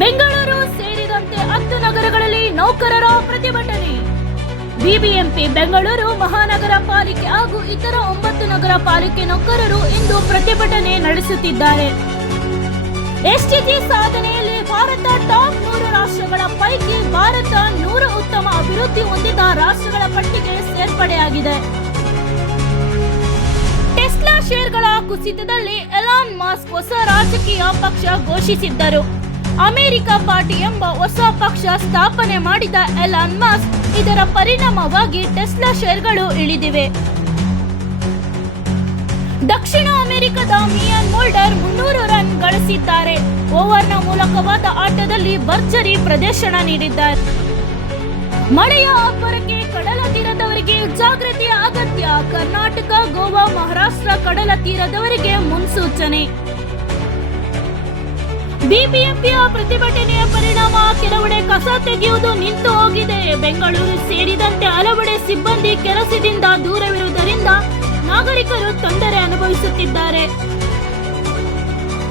ಬೆಂಗಳೂರು ಸೇರಿದಂತೆ ಹತ್ತು ನಗರಗಳಲ್ಲಿ ನೌಕರರ ಪ್ರತಿಭಟನೆ. ಬಿಬಿಎಂಪಿ ಬೆಂಗಳೂರು ಮಹಾನಗರ ಪಾಲಿಕೆ ಹಾಗೂ ಇತರ ಒಂಬತ್ತು ನಗರ ಪಾಲಿಕೆ ನೌಕರರು ಇಂದು ಪ್ರತಿಭಟನೆ ನಡೆಸುತ್ತಿದ್ದಾರೆ. ಎಸ್ಟಿಜಿ ಸಾಧನೆಯಲ್ಲಿ ಭಾರತ ಟಾಪ್ ನೂರು ರಾಷ್ಟ್ರಗಳ ಪೈಕಿ ಭಾರತ ನೂರು ಉತ್ತಮ ಅಭಿವೃದ್ಧಿ ಹೊಂದಿದ ರಾಷ್ಟ್ರಗಳ ಪಟ್ಟಿಗೆ ಸೇರ್ಪಡೆಯಾಗಿದೆ. ಟೆಸ್ಲಾ ಶೇರ್ಗಳ ಕುಸಿತದಲ್ಲಿ ಎಲಾನ್ ಮಾಸ್ಕ್ ಹೊಸ ರಾಜಕೀಯ ಪಕ್ಷ ಘೋಷಿಸಿದ್ದರು. ಅಮೆರಿಕ ಪಾರ್ಟಿ ಎಂಬ ಹೊಸ ಪಕ್ಷ ಸ್ಥಾಪನೆ ಮಾಡಿದ ಎಲಾನ್ ಮಾಸ್ಕ್, ಇದರ ಪರಿಣಾಮವಾಗಿ ಟೆಸ್ಲಾ ಶೇರ್ಗಳು ಇಳಿದಿವೆ. ದಕ್ಷಿಣ ಅಮೆರಿಕದ ಮಿಯಾನ್ ಮೋಲ್ಡರ್ ಮುನ್ನೂರು ರನ್ ಗಳಿಸಿದ್ದಾರೆ. ಓವರ್ನ ಮೂಲಕವಾದ ಆಟದಲ್ಲಿ ಭರ್ಜರಿ ಪ್ರದರ್ಶನ ನೀಡಿದ್ದಾರೆ. ಮಳೆಯ ಅಬ್ಬರಕ್ಕೆ ಕಡಲ ತೀರದವರಿಗೆ ಜಾಗೃತಿಯ ಅಗತ್ಯ. ಕರ್ನಾಟಕ, ಗೋವಾ, ಮಹಾರಾಷ್ಟ್ರ ಕಡಲ ತೀರದವರಿಗೆ ಮುನ್ಸೂಚನೆ. ಬಿಬಿಎಂಪಿಯ ಪ್ರತಿಭಟನೆಯ ಪರಿಣಾಮ ಕೆಲವೆಡೆ ಕಸ ತೆಗೆಯುವುದು ನಿಂತು ಹೋಗಿದೆ. ಬೆಂಗಳೂರು ಸೇರಿದಂತೆ ಹಲವೆಡೆ ಸಿಬ್ಬಂದಿ ಕೆಲಸದಿಂದ ದೂರವಿರುವುದರಿಂದ ನಾಗರಿಕರು ತೊಂದರೆ ಅನುಭವಿಸುತ್ತಿದ್ದಾರೆ.